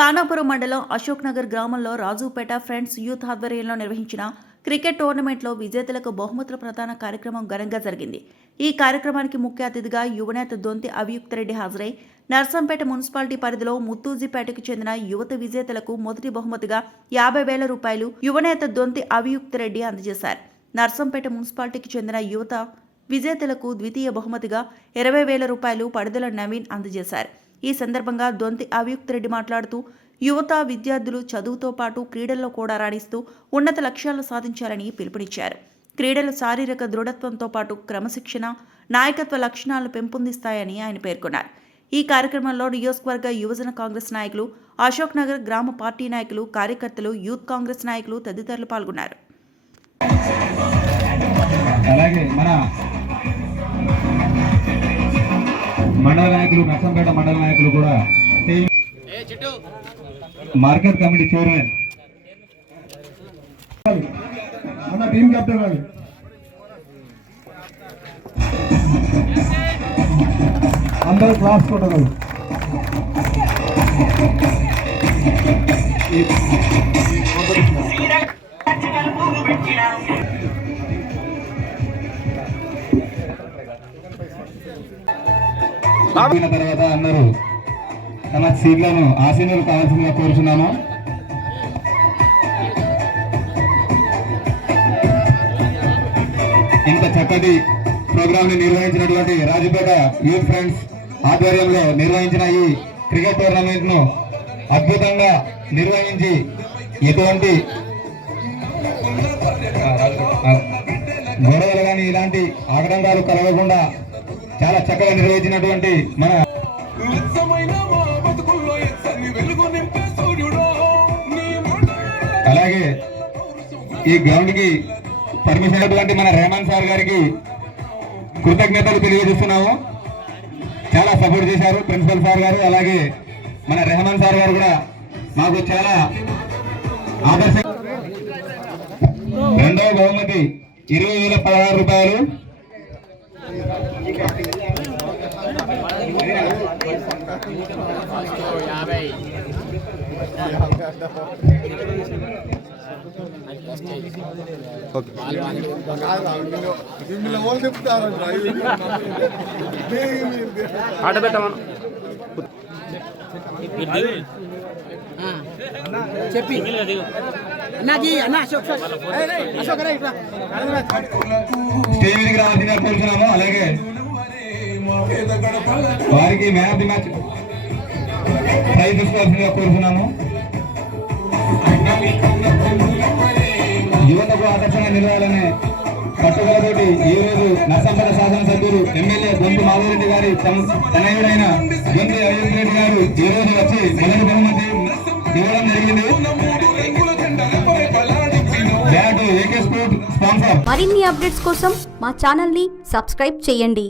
ఖానాపురం మండలం అశోక్ నగర్ గ్రామంలో Rajupeta friends youth ఆధ్వర్యంలో నిర్వహించిన క్రికెట్ టోర్నమెంట్లో విజేతలకు బహుమతుల ప్రదాన కార్యక్రమం ఘనంగా జరిగింది. ఈ కార్యక్రమానికి ముఖ్య అతిథిగా యువనేత దొంతి అభియుక్తరెడ్డి హాజరై నర్సంపేట మున్సిపాలిటీ పరిధిలో ముత్తూజీపేటకు చెందిన యువత విజేతలకు మొదటి బహుమతిగా 50,000 రూపాయలు యువనేత దొంతి అభియుక్తరెడ్డి అందజేశారు. నర్సంపేట మున్సిపాలిటీకి చెందిన యువత విజేతలకు ద్వితీయ బహుమతిగా 20,000 రూపాయలు పడిదల నవీన్ అందజేశారు. ఈ సందర్భంగా దొంతి అభియుక్తరెడ్డి మాట్లాడుతూ యువత విద్యార్థులు చదువుతో పాటు క్రీడల్లో కూడా రాణిస్తూ ఉన్నత లక్ష్యాలను సాధించాలని పిలుపునిచ్చారు. క్రీడలు శారీరక దృఢత్వంతో పాటు క్రమశిక్షణ, నాయకత్వ లక్షణాలను పెంపొందిస్తాయని ఆయన పేర్కొన్నారు. ఈ కార్యక్రమంలో నియోజకవర్గ యువజన కాంగ్రెస్ నాయకులు, అశోక్ నగర్ గ్రామ పార్టీ నాయకులు, కార్యకర్తలు, యూత్ కాంగ్రెస్ నాయకులు తదితరులు పాల్గొన్నారు. మండల నాయకులు, నర్సంపేట మండల నాయకులు కూడా మార్కెట్ కమిటీ చైర్మన్ మన టీం కెప్టెన్ గారు అందరూ క్లాస్ కొట్టగలరు. తర్వాత అందరూ తమ సీట్లను ఆసీనులు కావాల్సిందిగా కోరుచున్నాము. ఇంత చక్కటి ప్రోగ్రామ్ ని నిర్వహించినటువంటి రాజుపేట యూత్ ఫ్రెండ్స్ ఆధ్వర్యంలో నిర్వహించిన ఈ క్రికెట్ టోర్నమెంట్ ను అద్భుతంగా నిర్వహించి ఎటువంటి గొడవలు కానీ ఇలాంటి ఆటంకాలు కలగకుండా చాలా చక్కగా నిర్వహించినటువంటి మన అలాగే ఈ గ్రౌండ్ కి పర్మిషన్ అయినటువంటి మన రెహమాన్ సార్ గారికి కృతజ్ఞతలు తెలియజేస్తున్నాము. చాలా సపోర్ట్ చేశారు ప్రిన్సిపల్ సార్ గారు, అలాగే మన రెహమాన్ సార్ గారు కూడా మాకు చాలా ఆదర్శ. రెండవ బహుమతి 20,016 రూపాయలు. ఆట పెట్టమను చెప్పి స్టేజ్కి రావాల్సిందిగా కోరుతున్నాము. అలాగే వారికి man of the match prize తీసుకోవాల్సిందిగా కోరుతున్నాము. యువతకు ఆదర్శంగా నిలవాలనే పట్టుదలతోటి ఈ రోజు నర్సంపేట శాసనసభ్యులు ఎమ్మెల్యే దొంతి మాధవరెడ్డి గారి తనయుడైన దొంతి అయోధ్యరెడ్డి గారు ఈ రోజు వచ్చి మొదటి బహుమతి ఇవ్వడం జరిగింది. మరిన్ని అప్డేట్స్ కోసం మా ఛానల్ ని సబ్స్క్రైబ్ చేయండి.